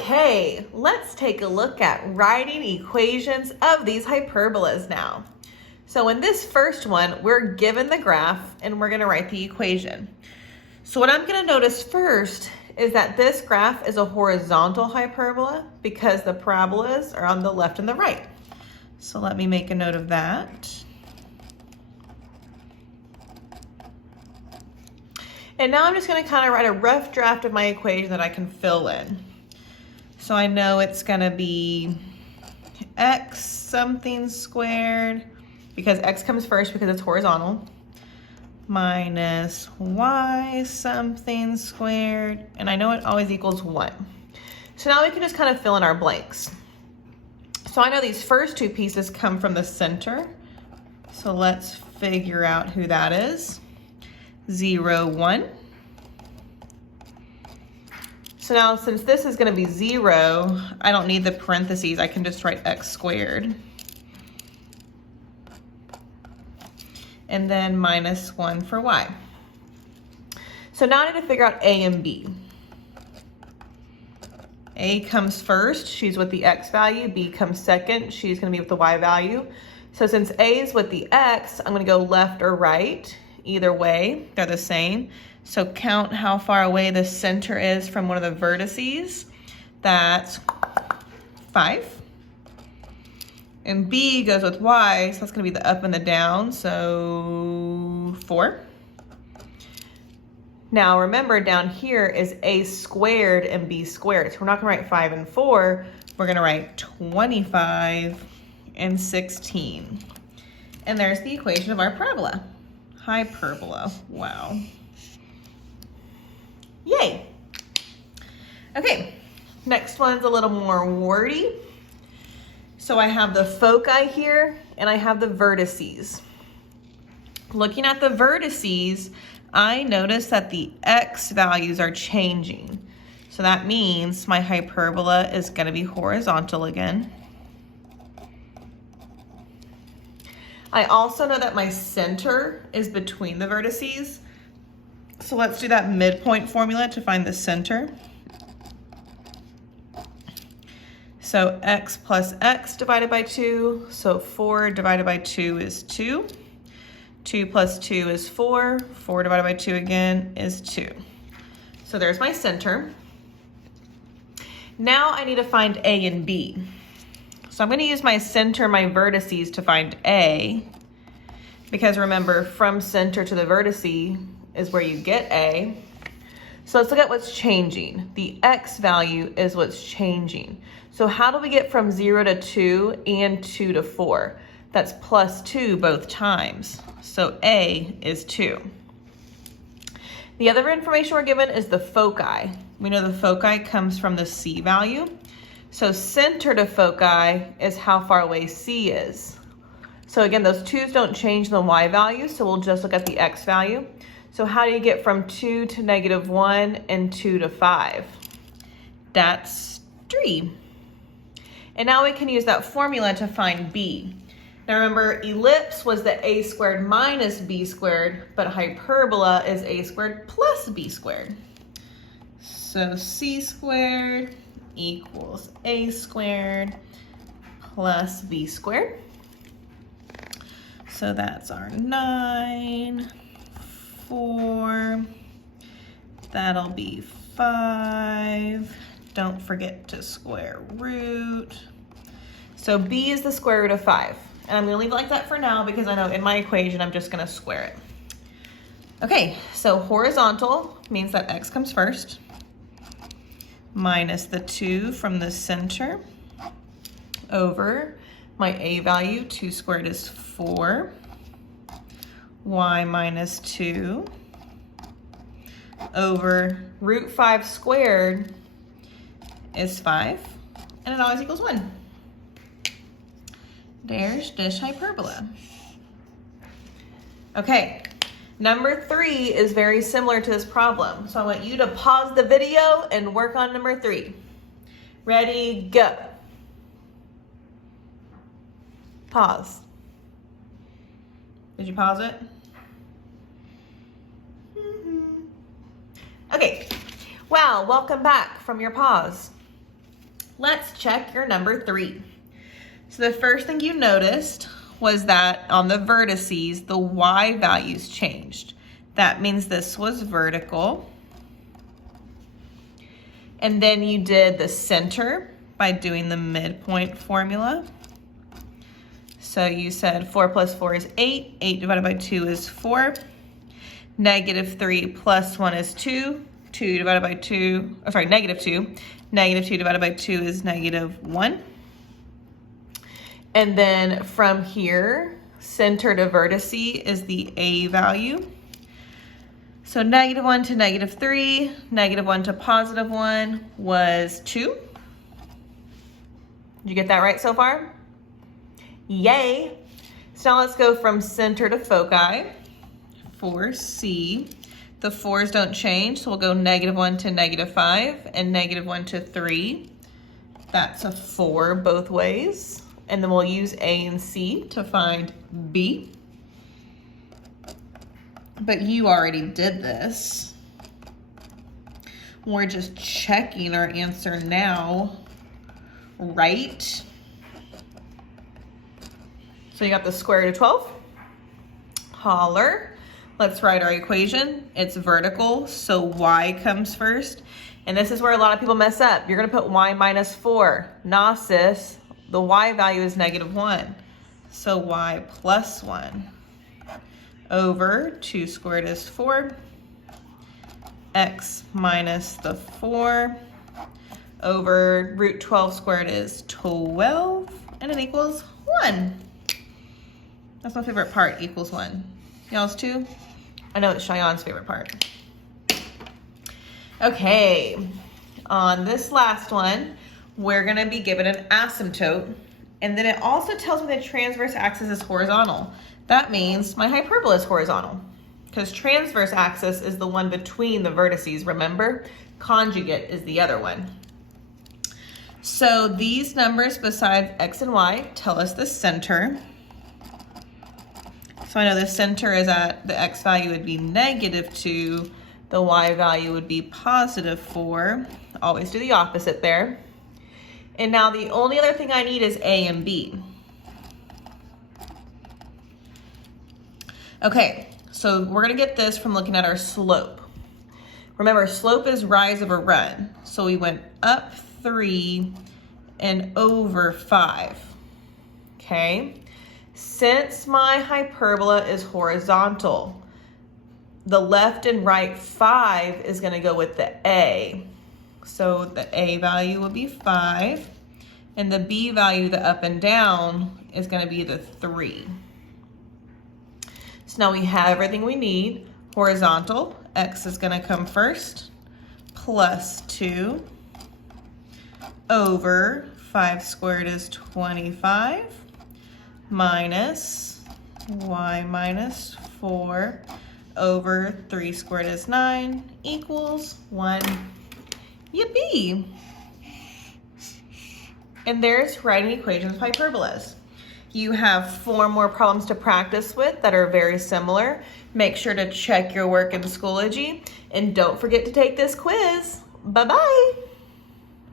Okay, let's take a look at writing equations of these hyperbolas now. So in this first one, we're given the graph and we're going to write the equation. So what I'm going to notice first is that this graph is a horizontal hyperbola because the parabolas are on the left and the right. So let me make a note of that. And now I'm just going to kind of write a rough draft of my equation that I can fill in. So I know it's going to be x something squared, because x comes first because it's horizontal, minus y something squared, and I know it always equals 1. So now we can just kind of fill in our blanks. So I know these first two pieces come from the center, so let's figure out who that is. 0, 1. So now since this is going to be 0, I don't need the parentheses. I can just write x squared. And then minus 1 for y. So now I need to figure out a and b. A comes first, she's with the x value. B comes second, she's going to be with the y value. So since a is with the x, I'm going to go left or right. Either way, they're the same. So count how far away the center is from one of the vertices. That's 5. And B goes with Y, so that's gonna be the up and the down, so 4. Now remember, down here is A squared and B squared. So we're not gonna write 5 and 4, we're gonna write 25 and 16. And there's the equation of our parabola. Hyperbola, wow. Yay. Okay, next one's a little more wordy. So I have the foci here and I have the vertices. Looking at the vertices, I notice that the x values are changing. So that means my hyperbola is going to be horizontal again. I also know that my center is between the vertices. So let's do that midpoint formula to find the center. So x plus x divided by 2. So 4 divided by 2 is 2. 2 plus 2 is 4. 4 divided by 2 again is 2. So there's my center. Now I need to find a and b. So I'm going to use my center, my vertices, to find a. Because remember, from center to the vertice is where you get a. So let's look at what's changing. The x value is what's changing. So how do we get from 0 to 2 and 2 to 4? That's plus 2 both times. So a is 2. The other information we're given is the foci. We know the foci comes from the c value. So center to foci is how far away c is. So again, those 2's don't change the y value, so we'll just look at the x value. So how do you get from 2 to -1 and 2 to 5? That's 3. And now we can use that formula to find b. Now remember, ellipse was the a squared minus b squared, but hyperbola is a squared plus b squared. So c squared equals a squared plus b squared. So that's our 9. 4, that'll be 5. Don't forget to square root. So b is the square root of 5. And I'm gonna leave it like that for now because I know in my equation I'm just gonna square it. Okay, so horizontal means that x comes first, minus the 2 from the center over my a value, 2 squared is 4. Y minus 2 over root 5 squared is 5, and it always equals 1. There's this hyperbola. Okay, number 3 is very similar to this problem. So I want you to pause the video and work on number 3. Ready, go. Pause. Did you pause it? Okay. Wow, welcome back from your pause. Let's check your number 3. So the first thing you noticed was that on the vertices, the y values changed. That means this was vertical. And then you did the center by doing the midpoint formula. So you said 4 plus 4 is 8. 8 divided by 2 is 4. Negative 3 plus 1 is 2. 2 divided by 2, oh sorry, negative 2. Negative 2 divided by 2 is negative 1. And then from here, center to vertice is the a value. So negative 1 to negative 3, negative 1 to positive 1 was 2. Did you get that right so far? Yay! So now let's go from center to foci for C. The 4's don't change, so we'll go negative 1 to negative 5 and negative 1 to 3. That's a 4 both ways. And then we'll use A and C to find B. But you already did this. We're just checking our answer now, right? So you got the square root of 12. Holler. Let's write our equation. It's vertical, so y comes first. And this is where a lot of people mess up. You're gonna put y minus 4. Nah, sis. The y value is negative 1. So y plus 1 over 2 squared is 4. X minus the 4 over root 12 squared is 12. And it equals 1. That's my favorite part, equals 1. Y'all's too? I know it's Cheyenne's favorite part. Okay, on this last one, we're gonna be given an asymptote, and then it also tells me the transverse axis is horizontal. That means my hyperbola is horizontal, because transverse axis is the one between the vertices, remember? Conjugate is the other one. So these numbers besides x and y tell us the center. So I know the center is at, the x value would be negative 2, the y value would be positive 4. Always do the opposite there. And now the only other thing I need is A and B. Okay, so we're gonna get this from looking at our slope. Remember, slope is rise over run. So we went up 3 and over 5, okay? Since my hyperbola is horizontal, the left and right 5 is gonna go with the A. So the A value will be 5, and the B value, the up and down, is gonna be the 3. So now we have everything we need. Horizontal, X is gonna come first, plus 2, over 5 squared is 25, minus y minus 4 over 3 squared is 9 equals 1. Yippee! And there's writing equations of hyperbolas. You have 4 more problems to practice with that are very similar. Make sure to check your work in Schoology, and don't forget to take this quiz. Bye-bye!